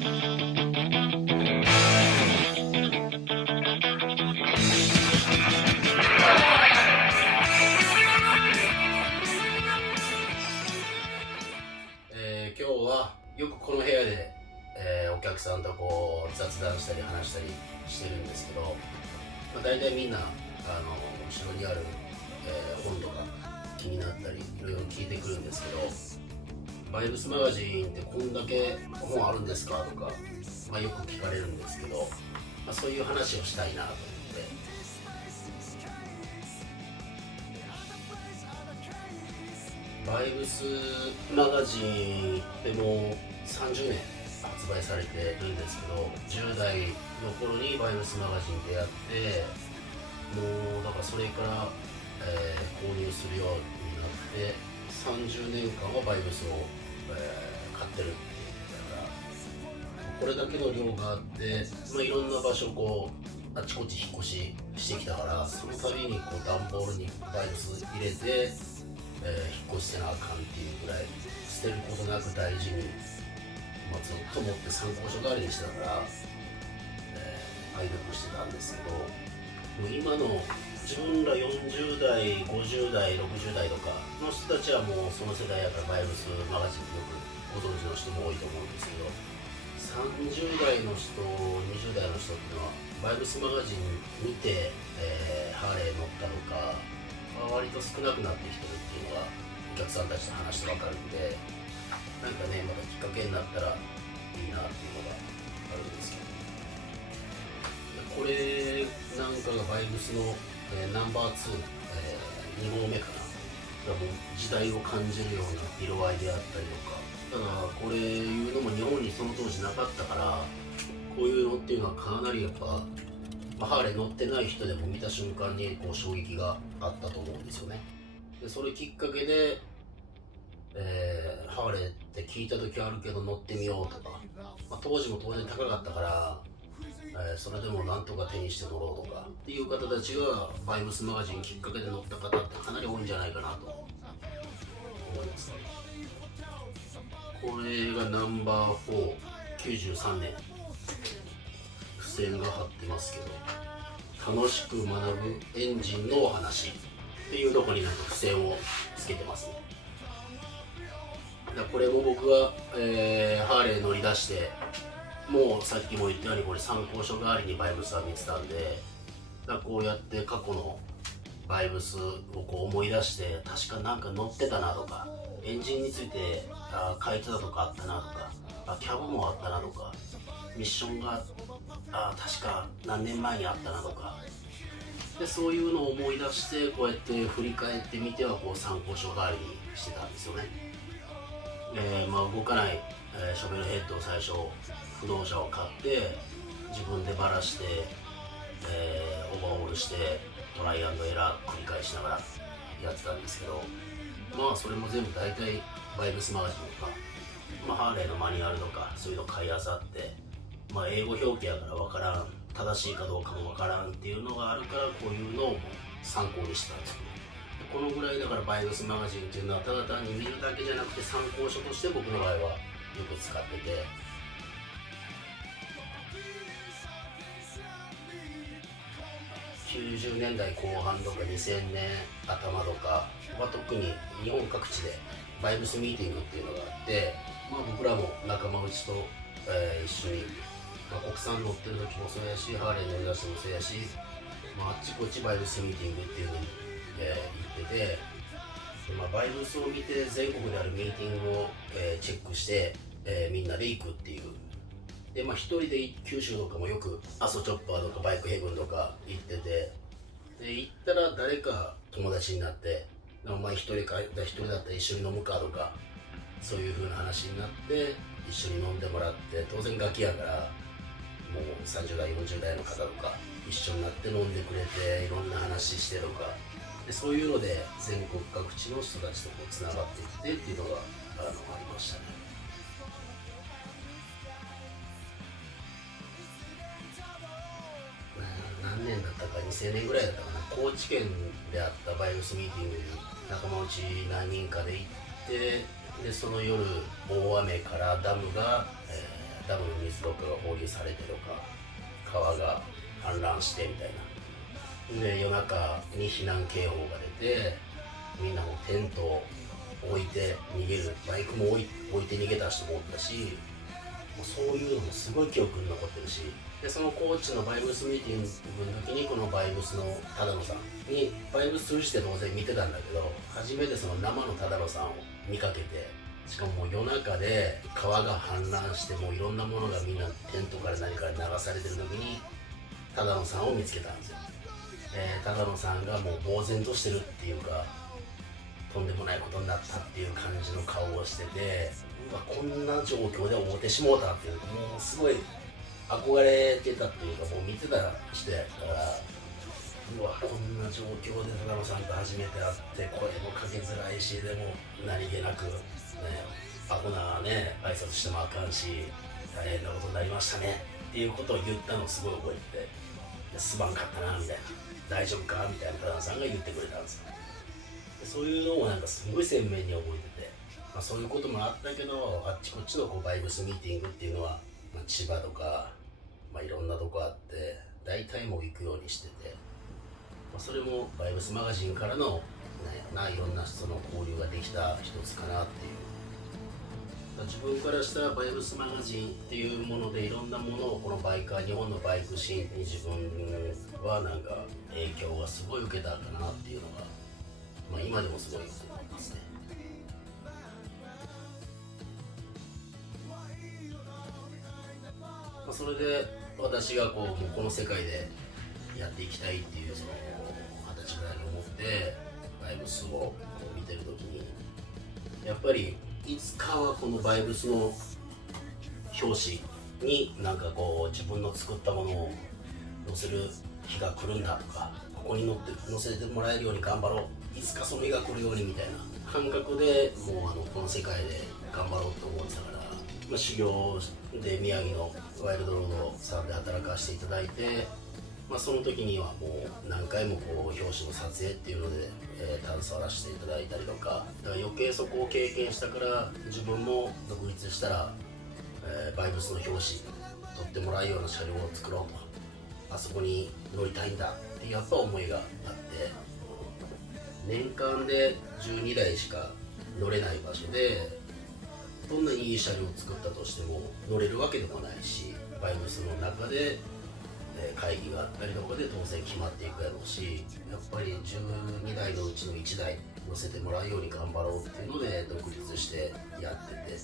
今日はよくこの部屋で、お客さんとこう雑談したり話したりしてるんですけど、大体みんな後ろにある、本とか気になったりいろいろ聞いてくるんですけど、バイブスマガジンってこんだけ本あるんですかとか、よく聞かれるんですけど、そういう話をしたいなと思って。バイブスマガジンってもう30年発売されてるんですけど、10代の頃にバイブスマガジン出会って、もうだからそれから、購入するようになって30年間はバイブスを、買ってるっていう。だからこれだけの量があって、いろんな場所こうあちこち引っ越ししてきたから、その度にこう段ボールにバイブス入れて、引っ越してなあかんっていうぐらい捨てることなく大事に、ずっと持って参考書代わりにしてたから、愛読してたんですけど、もう今の自分ら40代50代60代とかの人たちはもうその世代やからバイブスマガジンよくご存知の人も多いと思うんですけど、30代の人20代の人っていうのはバイブスマガジン見て、ハーレー乗ったとか割と少なくなってきてるっていうのがお客さんたちと話して分かるんで、なんかね、またきっかけになったらいいなっていうのがあるんですけど、これなんかがバイブスの、ナンバー2、2号目かながもう時代を感じるような色合いであったりとか、ただこれいうのも日本にその当時なかったから、こういうのっていうのはかなりやっぱハーレー乗ってない人でも見た瞬間にこう衝撃があったと思うんですよね。でそれきっかけで、ハーレーって聞いた時あるけど乗ってみようとか、当時も当然高かったから、それでもなんとか手にして乗ろうとかっていう方たちがバイブスマガジンきっかけで乗った方ってかなり多いんじゃないかなと思いますね。これがナンバー4、93年付箋が貼ってますけど、楽しく学ぶエンジンのお話っていうところになんか付箋をつけてますね。これも僕が、ハーレー乗り出して、もうさっきも言ったようにこれ参考書代わりにバイブスは見てたんで、こうやって過去のバイブスをこう思い出して、確かなんか乗ってたなとか、エンジンについて書いてたとかあったなとか、キャブもあったなとか、ミッションが確か何年前にあったなとかで、そういうのを思い出してこうやって振り返ってみてはこう参考書代わりにしてたんですよね。動かない、ショベルヘッドを最初不動車を買って自分でバラして、オーバーオールしてトライアンドエラー繰り返しながらやってたんですけど、それも全部大体バイブスマガジンとか、ハーレーのマニュアルとかそういうの買いあさって、英語表記やから分からん、正しいかどうかも分からんっていうのがあるから、こういうのを参考にしてたんですよね。このぐらいだからバイブスマガジンっていうのはただ単に見るだけじゃなくて参考書として僕の場合はよく使ってて、90年代後半とか2000年頭とかは特に日本各地でバイブスミーティングっていうのがあって、僕らも仲間内と、一緒に、国産乗ってる時もそうやし、ハーレー乗り出してもそうやし、あっちこっちバイブスミーティングっていうのに、行ってて、でバイブスを見て全国であるミーティングを、チェックして、みんなで行くっていう。で一人で九州とかもよく阿蘇チョッパーとかバイクヘブンとか行ってて、で行ったら誰か友達になって、一人か一人だったら一緒に飲むかとか、そういう風な話になって一緒に飲んでもらって、当然ガキやからもう30代40代の方とか一緒になって飲んでくれて、いろんな話してとかで、そういうので全国各地の人たちとこうつながっていってっていうのがありましたね。何年だったか、2000年ぐらいだったかな、高知県であったバイブスミーティングに仲間内何人かで行って、でその夜大雨からダムが、ダムの水とかが放流されてとか、川が氾濫してみたいな。で夜中に避難警報が出て、みんなもテントを置いて逃げる、バイクも置いて逃げた人もおったし、もうそういうのもすごい記憶に残ってるし、でそのコーチのバイブスミーティングの時にこのバイブスの只野さんにバイブス通じて当然見てたんだけど、初めてその生の只野さんを見かけて、しかも夜中で川が氾濫して、もういろんなものがみんなテントから何から流されてる時に只野さんを見つけたんですよ。只野さんがもう呆然としてるっていうか、とんでもないことになったっていう感じの顔をしてて、うわこんな状況で会うてしもうたっていう、もうすごい憧れてたっていうか、もう見てた人やから、うわこんな状況で只野さんと初めて会って声もかけづらいし、でも何気なくね、アホなね挨拶してもあかんし、大変なことになりましたねっていうことを言ったのをすごい覚えてて、すまんかったなみたいな、大丈夫かみたいな只野さんが言ってくれたんですよ。でそういうのをなんかすごい鮮明に覚えてて、そういうこともあったけど、あっちこっちのこうバイブスミーティングっていうのは、千葉とか、いろんなとこあって大体もう行くようにしてて、それもバイブスマガジンからの、いろんな人の交流ができた一つかなっていう。自分からしたらバイブスマガジンっていうものでいろんなものをこの日本のバイクシーンに自分はなんか影響がすごい受けたかなっていうのが、今でもすごい思いますね。それで私がもうこの世界でやっていきたいっていう、その20歳ぐらいに思ってバイブスを見てる時に、やっぱりいつかはこのバイブスの表紙になんか自分の作ったものを載せる日が来るんだとか、ここに載せてもらえるように頑張ろう、いつかその日が来るようにみたいな感覚でもうこの世界で頑張ろうと思ってたから、修行で宮城のワイルドロードさんで働かせていただいて、その時にはもう何回も表紙の撮影っていうので、携わらせていただいたりとか、だから余計そこを経験したから、自分も独立したら、バイブスの表紙撮ってもらうような車両を作ろうと、あそこに乗りたいんだっていうやっぱ思いがあって、年間で12台しか乗れない場所でどんなにいい車両を作ったとしても乗れるわけでもないし、バイブスの中で会議があったりとかで当然決まっていくやろうし、やっぱり12台のうちの1台乗せてもらうように頑張ろうっていうので独立してやってて、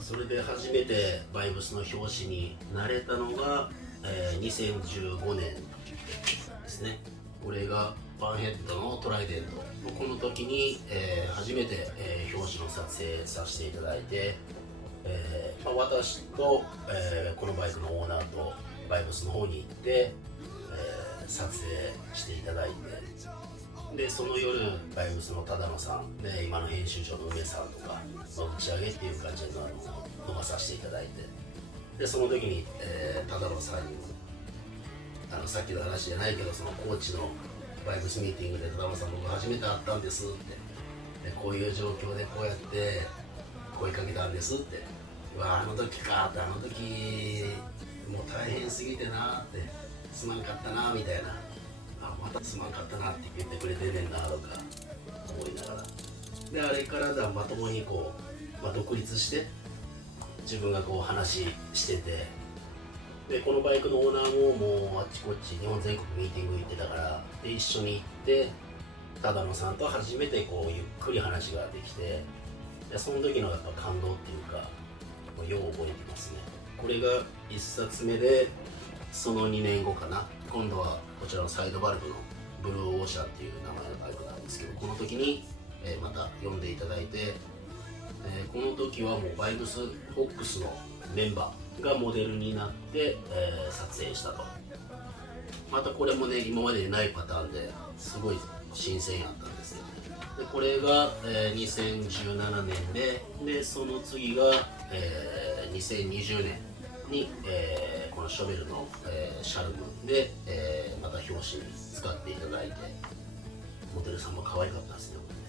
それで初めてバイブスの表紙になれたのが、2015年ですね。これがバンヘッドのトライデント、この時に、初めて、表紙の撮影させていただいて、私と、このバイクのオーナーとバイブスの方に行って、撮影していただいて、でその夜バイブスの只野さんで今の編集長の梅さんとかの打ち上げっていう感じで飲まさせていただいて、でその時に、只野さんにさっきの話じゃないけど、そのコーチのバイブスミーティングで只野さん僕初めて会ったんですって、でこういう状況でこうやって声かけたんですって、うわあの時かって、あの時もう大変すぎてなって、すまんかったなみたいな、またすまんかったなって言ってくれてんねんなとか思いながら、であれからまともに独立して自分が話してて、でこのバイクのオーナーももうあっちこっち日本全国ミーティング行ってたから、で一緒に行って只野さんと初めてゆっくり話ができて、でその時のやっぱ感動っていうか、よう覚えてますね。これが1冊目で、その2年後かな、今度はこちらのサイドバルブのブルーオーシャンっていう名前のバイクなんですけど、この時に、また読んでいただいて、この時はもうバイブスフォックスのメンバーがモデルになって、撮影したと。またこれもね今までにないパターンですごい新鮮やったんですよ。でこれが、2017年でその次が、2020年に、このショベルの、シャルムで、また表紙に使っていただいて、モデルさんも可愛かったですね、これね。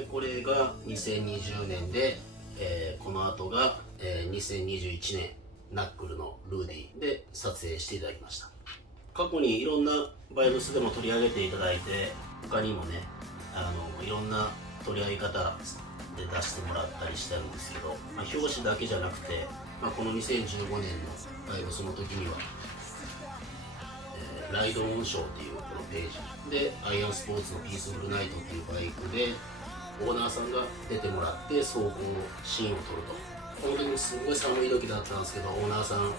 でこれが2020年で、この後が、2021年ナックルのルーディで撮影していただきました。過去にいろんなバイブスでも取り上げていただいて、他にもねいろんな取り上げ方で出してもらったりしてるんですけど、表紙だけじゃなくて、この2015年のバイブスの時には、ライドオンショーっていうこのページでアイアンスポーツのピースフルナイトっていうバイクでオーナーさんが出てもらって走行シーンを撮ると。この時もすごい寒い時だったんですけど、オーナーさん、乗っ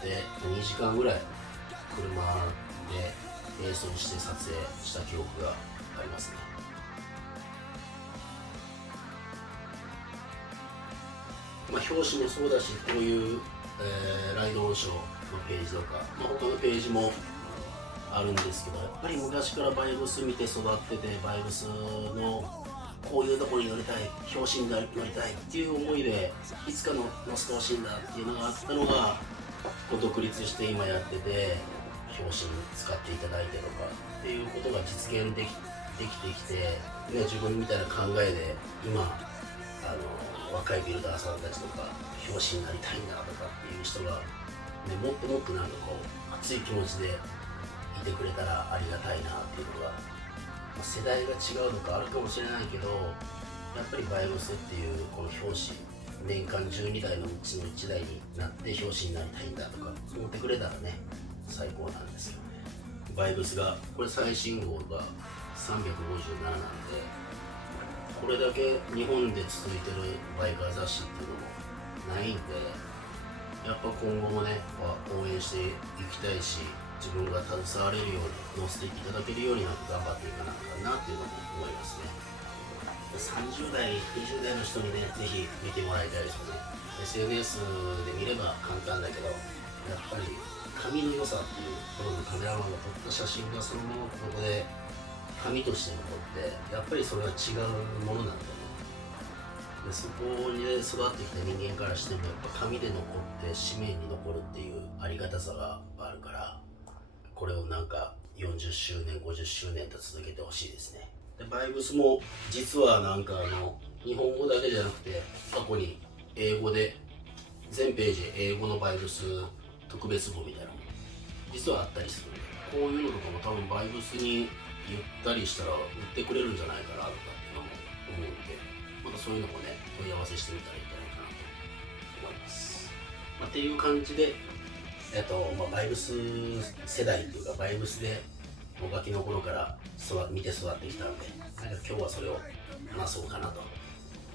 て2時間ぐらい車で並走して撮影した記憶がありますね。表紙もそうだし、こういう、ライドオンショーのページとか、他のページもあるんですけど、やっぱり昔からバイブス見て育ってて、バイブスのこういうところに乗りたい、表紙に乗りたいっていう思いでいつかの乗せてほしいんだっていうのがあったのが、独立して今やってて表紙に使っていただいてとかっていうことが実現できてきて、自分みたいな考えで今若いビルダーさんたちとか表紙になりたいんだとかっていう人が、もっともっとなんかこう熱い気持ちでいてくれたらありがたいなっていうのが、世代が違うとかあるかもしれないけど、やっぱりバイブスっていうこの表紙、年間12台のうちの1台になって表紙になりたいんだとか思ってくれたらね、最高なんですよね。バイブスがこれ最新号が357なんで、これだけ日本で続いてるバイカー雑誌っていうのもないんで、やっぱ今後もね応援していきたいし、自分が携われるように乗せていただけるようになって頑張っていかなきゃなっていうのも思いますね。30代20代の人にねぜひ見てもらいたいですよね。 SNS で見れば簡単だけど、やっぱり紙の良さっていうところのカメラマンが撮った写真がそのままここで紙として残って、やっぱりそれは違うものなんだよね。でそこに、育ってきた人間からしてもやっぱ紙で残って紙面に残るっていうありがたさがあるから、これをなんか40周年50周年と続けてほしいですね。でバイブスも実はなんか日本語だけじゃなくて過去に英語で全ページ英語のバイブス特別号みたいなのも実はあったりするんで、こういうのとかも多分バイブスに言ったりしたら売ってくれるんじゃないかなとかっていうのも思うんで、またそういうのもね問い合わせしてみたらいいんじゃないかなと思います。っていう感じでバイブス世代というかバイブスでもガキの頃から見て育ってきたので、今日はそれを話そうかなと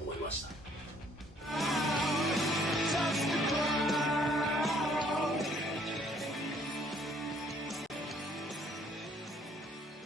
思いました。